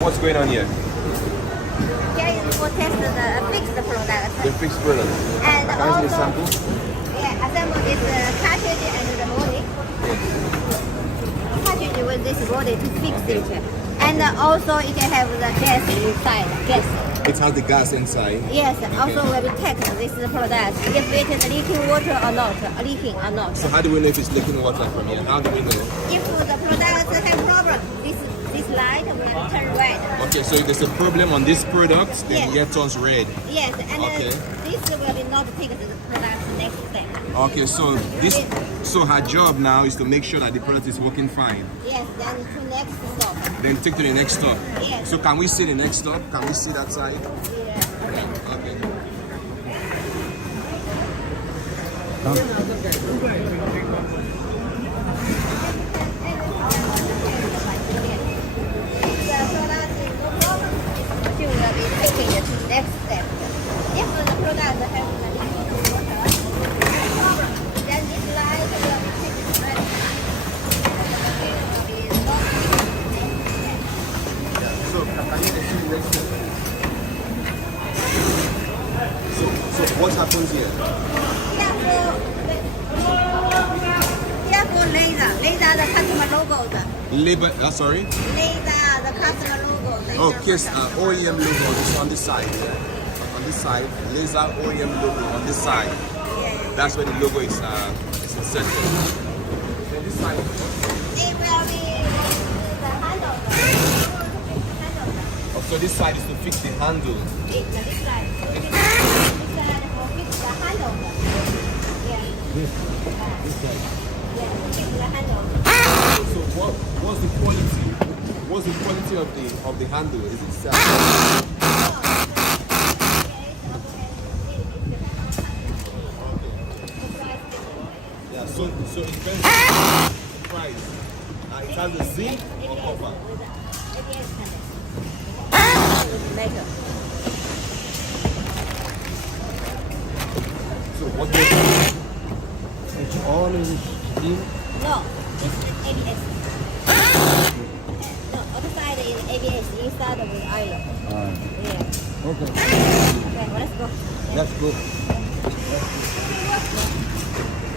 What's going on here? Here is for test the fixed product. The fixed product. And Can I see the also, sample? yeah, assemble is the cartridge and the body. Cartridge with this body to fix it. And also it can have the gas inside. Gas. It has the gas inside. Yes, also will detect this product if it is leaking water or not, leaking or not. So how do we know if it's leaking water from here? How do we know? If the product have problem, this light will turn red. Okay, so if there's a problem on this product, then Yes. it turns red. Yes, and Okay. this will be not take the product next step. Okay, so her job now is to make sure that the product is working fine. Yes, then to next stop. Then take to the next stop. Yes. So can we see the next stop? Can we see that side? Yeah. Okay. She will be taking it to next step. If the product has the leaking water, then this light will be taken red. So can you see the next step? So what happens here? Here for laser. Laser the customer logo. Labor, sorry? Laser the customer logo. Oh, Kiss OEM logo is on this side. On this side, laser OEM logo on this side. Yeah. That's where the logo is inserted. Then this side. It will be the handle. Oh, so this side is to fix the handle. This side. This side will fix the handle. Yeah. This side. Yeah, to fix the handle. So what's the quality? What's the quality of the handle? Is it sound? Yeah. So it depends on the price. It has a zinc or copper. Metal. So what do you It's all in steel. No, it's ABS. No, other side is ABS inside of the island. Yeah. Okay. Okay, let's go. Let's go.